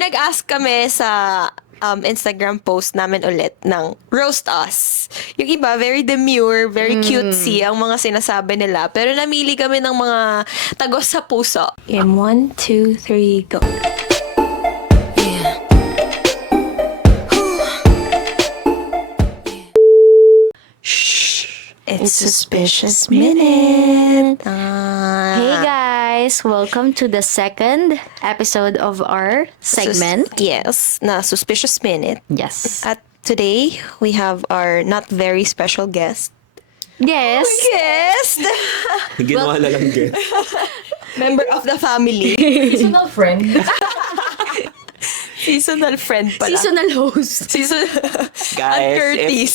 nag-ask kami sa Instagram post namin ulit ng Roast Us. Yung iba, very demure, very cutesy ang mga sinasabi nila. Pero namili kami ng mga tagos sa puso. In 1, 2, 3, go. It's Suspicious Minute. Hey guys! Welcome to the second episode of our segment. Yes, na Suspicious Minute. Yes. At today, we have our not very special guest. Yes. Guest! Ginawa na lang guest. Member of the family. Seasonal friend. Seasonal friend pala. Seasonal host. At Guys, Curtis.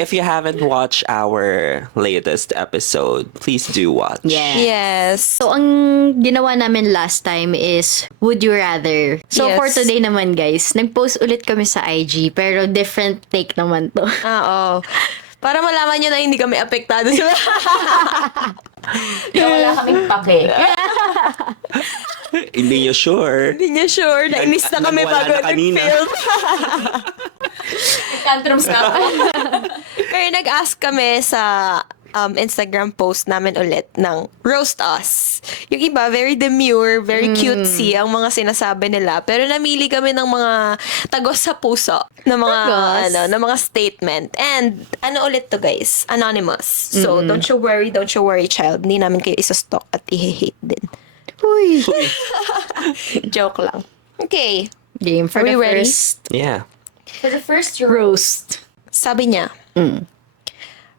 if you haven't watched our latest episode, please do watch. Yeah. Yes. So, ang ginawa namin last time is Would You Rather. So, Yes. for today naman guys, nag-post ulit kami sa IG, pero different take naman to. Oo. Para malaman nyo na hindi kami apektado sa... Kaya wala kaming pake. Hindi nyo sure. Hindi niya sure. Nainis na kami Nagwala bago na kanina. nag-film. Tantrums na ako. Kaya nag-ask kami sa Instagram post namin ulit ng Roast Us. Yung iba, very demure, very cutesy ang mga sinasabi nila. Pero namili kami ng mga tagos sa puso na mga, Tagos? na mga statement. And ano ulit to guys? Anonymous. So, don't you worry, child. Hindi namin kayo isa-stalk at i-hate din. Uy. Joke lang. Okay. Game for Are we the ready? first Yeah. For the first year, roast. Sabi niya,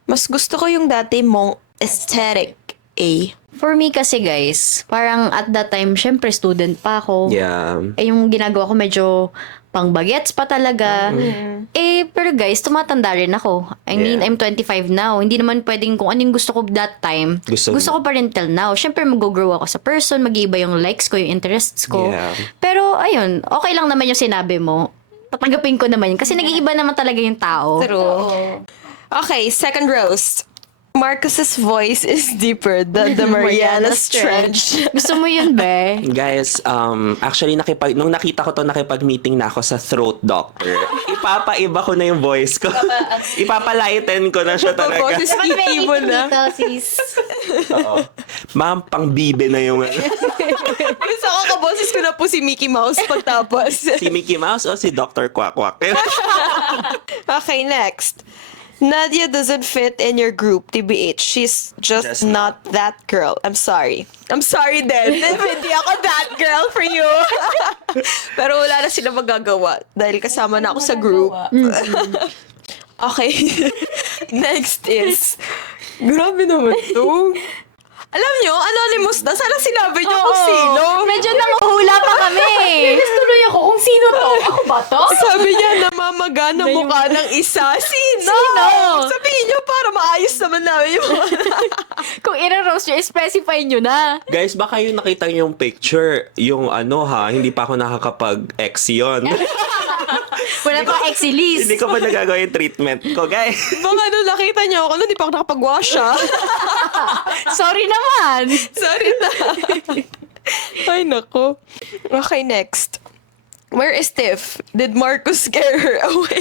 mas gusto ko yung dati mong aesthetic, eh. For me kasi guys, parang at that time, syempre student pa ako. Yeah. Eh, yung ginagawa ko medyo pang bagets pa talaga. Eh, pero guys, tumatanda rin ako. I mean, Yeah. I'm 25 now. Hindi naman pwedeng kung anong gusto ko that time. Gusto ko pa rin till now. Syempre, mag-grow ako sa person, mag-iiba yung likes ko, yung interests ko. Yeah. Pero, ayun, okay lang naman yung sinabi mo. Tatanggapin ko naman yun. Kasi nag-iiba naman talaga yung tao. True. Okay, second roast. Marcus's voice is deeper than the Marianas Trench. Gusto mo yun, be? Guys, actually, nung nakita ko to, nakipag-meeting na ako sa throat doctor. Ipapaiba ko na yung voice ko. Ipapalighten ko na siya talaga. Boses kiki mo na. Dito, sis. Oo. Ma'am, pang bibe na yung... Gusto ko kaboses ko na po si Mickey Mouse pagtapos. si Mickey Mouse o si Dr. Quack Quack? Okay, next. Nadia doesn't fit in your group, TBH. She's just not that girl. I'm sorry. I'm sorry din. Hindi ako that girl for you. Pero wala na sila magagawa dahil kasama na ako sa group. Okay. Next is... Grabe naman to. Alam nyo, anonymous na. Sana sinabi nyo kung sino. Medyo nanguhula pa kami. Curious tuloy ako kung sino to. Ako ba to? Sabi niya, namamaga na mukha ng isa. Sino? Sabihin niyo para maayos naman namin yung Kung i-roast nyo, specify nyo na. Guys, baka yung nakita niyo yung picture, yung hindi pa ako nakakapag-ex yun. Wala pa exilis. Hindi ko pa nagagawa yung treatment ko, guys. Baka nakita niyo ako, hindi pa ako nakapag-wash Sorry naman. Sorry na. Ay, nako. Okay, next. Where is Tiff? Did Marcus scare her away?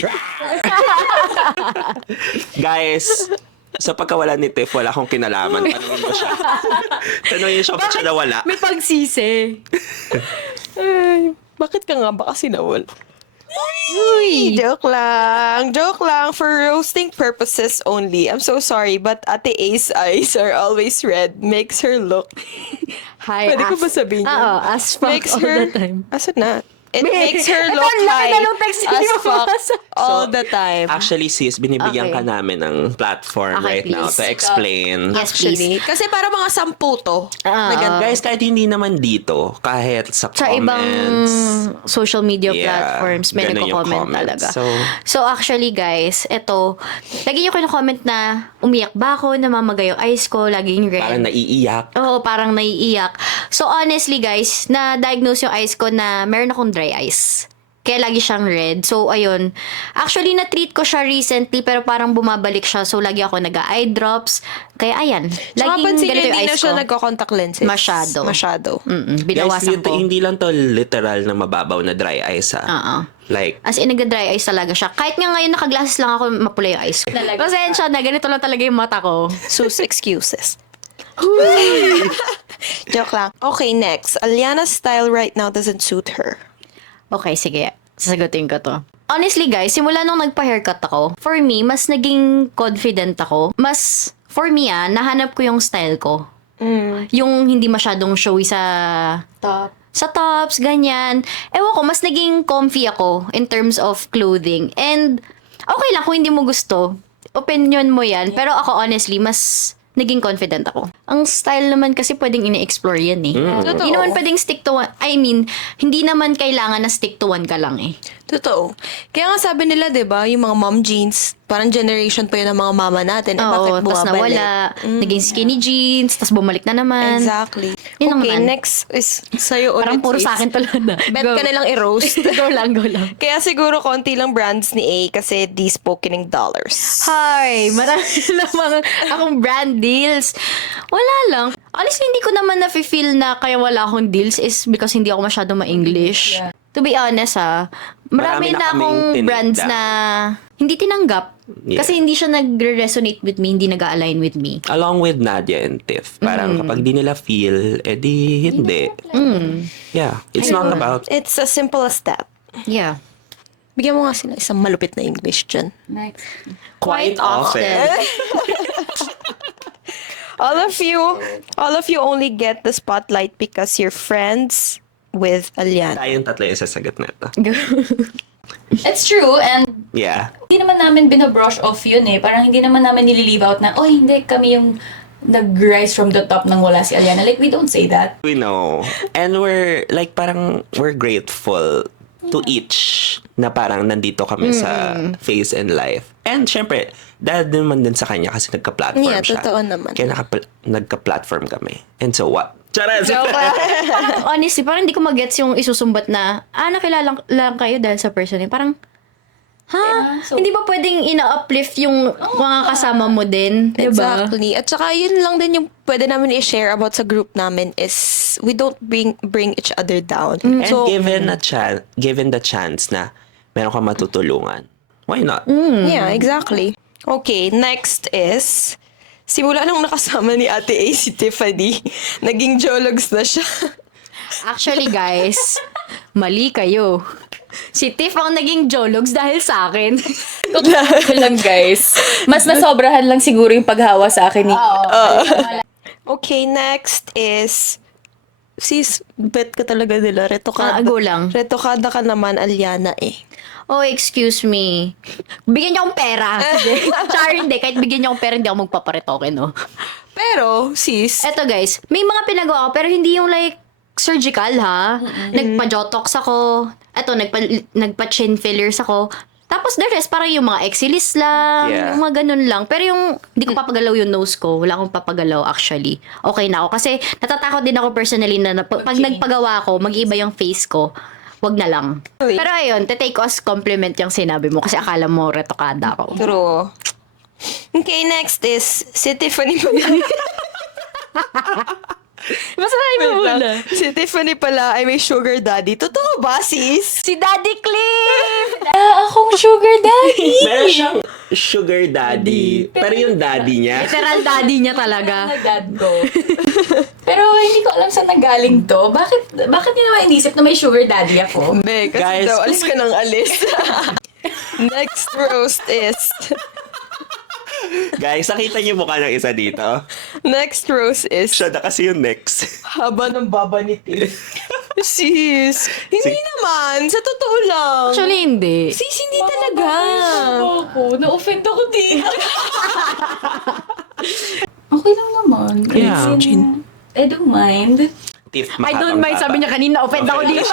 Guys, sa pagkawala ni Tiff, wala akong kinalaman. Tanungin mo siya. Tanungin siya kung siya nawala. May pagsisi. Ay, bakit ka nga ba kasi nawala? Uy, joke lang. Joke lang for roasting purposes only. I'm so sorry, but Ate A's eyes are always red. Makes her look... Hi, Pwede ko ba sabihin yun? Oo, as fuck Makes all her... the time. Asan na? It makes her Ito, look ang laki high na nung text, hindi as mo fuck mabasa. all the time. Actually, sis, binibigyan Okay. ka namin ng platform Okay, right now please. to explain. Yes, Actually. please. Kasi para mga 10 to. Ah, na ganun. Guys, kahit hindi naman dito, kahit sa Sa comments. ibang social media Yeah, platforms, may ganun yung nagko-comment comments. talaga. So, Actually guys, eto, lagi nyo comment na umiyak ba ako, namamagay yung eyes ko, laging red. parang naiiyak. Oo, parang naiiyak. So honestly guys, na-diagnose yung eyes ko na meron akong dry eyes. Kaya lagi siyang red. So, ayun. Actually, na-treat ko siya recently, pero parang bumabalik siya. So, lagi ako nag-eye drops. Kaya, ayan. Tsaka Laging pansin nyo, ganito yung hindi na eyes siya ko. nagko-contact lenses. Masyado. Guys, Binawasan ko. hindi lang to literal na mababaw na dry eyes, ha? Oo. Like, As in, nagda-dry eyes talaga siya. Kahit nga ngayon, nakaglasses lang ako, mapula yung eyes ko. Talaga. Pasensya na, ganito lang talaga yung mata ko. Sus excuses. Joke lang. Okay, next. Aliana's style right now doesn't suit her. Okay, sige. Sasagutin ko to. Honestly, guys, simula nung nagpa-haircut ako, for me, mas naging confident ako. For me, nahanap ko yung style ko. Yung hindi masyadong showy Top. sa tops, ganyan. Ewan ko, mas naging comfy ako in terms of clothing. And, okay lang kung hindi mo gusto. Opinion mo yan. Pero ako, honestly, mas naging confident ako. Ang style naman kasi pwedeng ini-explore yan eh. Totoo. Hindi naman pwedeng stick to one. I mean, hindi naman kailangan na stick to one ka lang eh. Totoo. Kaya nga sabi nila, di ba, yung mga mom jeans, parang generation pa yun ng mga mama natin. Eh, bakit Oo, tas bumabalik? nawala. Naging skinny jeans, tas bumalik na naman. Exactly. Yun lang Okay, naman. next is sa'yo ulit. Parang puro sis. sa akin to lang na. Bet ka nilang i-roast. Go lang. Kaya siguro konti lang brands ni A kasi di spoken in dollars. Hi! Marami namang akong brand deals. Wala lang. Honestly, hindi ko naman na-feel na kaya wala akong deals is because hindi ako masyado ma-English. Yeah. To be honest marami Marami na na akong kaming brands tinigda. na hindi tinanggap. Yeah. Kasi hindi siya nag-resonate with me, hindi nag-align with me. along with Nadia and Tiff, parang kapag di nila feel, edi hindi. Yeah, it's not about... It's as simple as that. Yeah. Bigyan mo nga sila isang malupit na English dyan. Next. Quite often. All of you only get the spotlight because you're friends with Aliana. Tayong tatlo yung sasagot na ito. It's true, and Yeah. hindi naman namin binabrush off yun eh. Parang hindi naman namin nililive out na, oh, hindi kami yung nag-rise from the top nang wala si Aliana. Like, we don't say that. We know. And we're grateful to each na parang nandito kami sa phase in life. And syempre, dahil naman din sa kanya kasi nagka-platform Yeah, siya. totoo naman. Kaya nagka-platform kami. And so what? Charas! Honestly, parang hindi ko magets yung isusumbat na, nakilala lang kayo dahil sa person eh. Parang, so- hindi ba pwedeng ina-uplift yung mga kasama mo din? Diba? Exactly. At saka yun lang din yung pwede namin i-share about sa group namin is we don't bring each other down. And So, given the chance na meron kang matutulungan, why not? yeah, exactly. Okay, next is, simula nung nakasama ni Ate A si Tiffany, naging jologs na siya. Actually, guys, mali kayo. Si Tiff ang naging jologs dahil sa akin. Totoo lang, guys. Mas nasobrahan lang siguro yung paghawa sa akin ni... Okay, next is, sis, bet ka talaga nila, retokada. Go lang. Retokada ka naman, Aliana eh. Oh, excuse me. Bigyan niyo akong pera. Sige. Char, hindi. Kahit bigyan niyo akong pera, hindi ako magpaparetoke, no? Pero, sis, Eto guys, may mga pinagawa ko pero hindi yung like surgical ha. Nagpa-jotox ako. Eto, nagpa-chin fillers ako. Tapos the rest, parang yung mga exilis lang, Yeah. yung mga ganun lang. Pero yung, hindi ko papagalaw yung nose ko. Wala akong papagalaw actually. Okay na ako. Kasi natatakot din ako personally na pag nagpagawa ako, mag-iba yung face ko. Wag na lang. Pero ayun, take ko as compliment yung sinabi mo kasi akala mo retokada ako. true. Okay, next is, si Tiffany pala. Masasabi mo muna. Si Tiffany pala ay may sugar daddy. Totoo ba, sis? Si Daddy Cliff! akong sugar daddy! Meron siyang sugar daddy. Pero yung daddy niya, Literal daddy niya talaga. Na dad ko. Pero hindi ko alam saan nanggaling to. Bakit niya naman inisip na may sugar daddy ako? Hindi, kasi Guys, daw, alis ka ng alis. Next roast is, guys, nakita niyo mukha ng isa dito. next roast is, Siya na kasi yung next. haba ng baba ni Tiff. Sis, hindi naman. Sa totoo lang. Actually, hindi. Sis, hindi talaga. Ako, na-offend ako dito. Okay lang naman. Yeah. I don't mind. Tiff, I don't mind, sabi niya kanina, offend ako dito.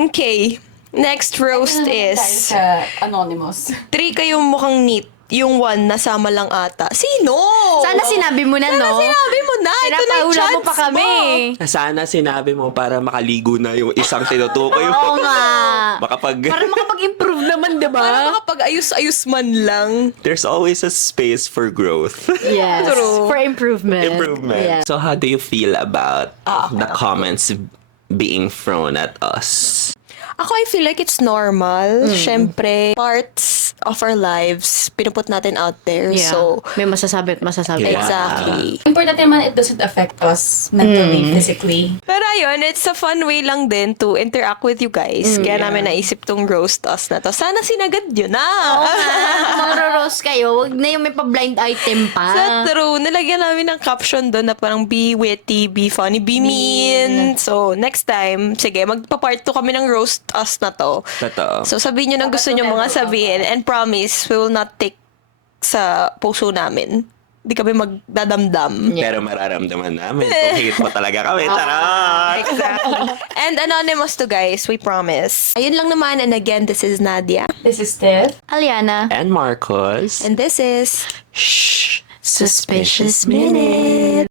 Okay. Next roast Tayo is, sa Anonymous. 3 kayong mukhang neat yung one nasama lang ata. Sino? Sana sinabi mo na, Sana no? sinabi mo na. Ito na yung Pinapaula chance mo pa kami. Sana sinabi mo para makaligo na yung isang tinutukoy mo. Oo nga. Makapag... Para makapag-improve naman, di Para ba? makapag-ayos-ayos man lang. There's always a space for growth. Yes. True. For improvement. Improvement. Yeah. So how do you feel about the comments being thrown at us? Ako, I feel like it's normal. Siyempre, parts of our lives, pinuput natin out there. Yeah. So, May masasabi at masasabi. Yeah. exactly. Important naman, it doesn't affect us mentally, physically. Pero ayun, it's a fun way lang din to interact with you guys. Kaya namin naisip tong roast us na to. Sana sinagad yun na. Maro-roast kayo, wag na yung may pa-blind item pa. Sa true, nilagyan namin ng caption doon na parang be witty, be funny, be mean. So, next time, sige, magpa-part 2 kami ng roast us na to. Totoo. So, sabihin nyo ng gusto nyo mga sabihin and promise, we will not take sa puso namin. Hindi kami magdadamdam. Pero mararamdaman namin kung hate mo talaga kami. Charot! Exactly. And anonymous to guys, we promise. Ayun lang naman, and again, this is Nadia. This is Steph. Aliana. And Marcos. And this is Shh. Suspicious Minute.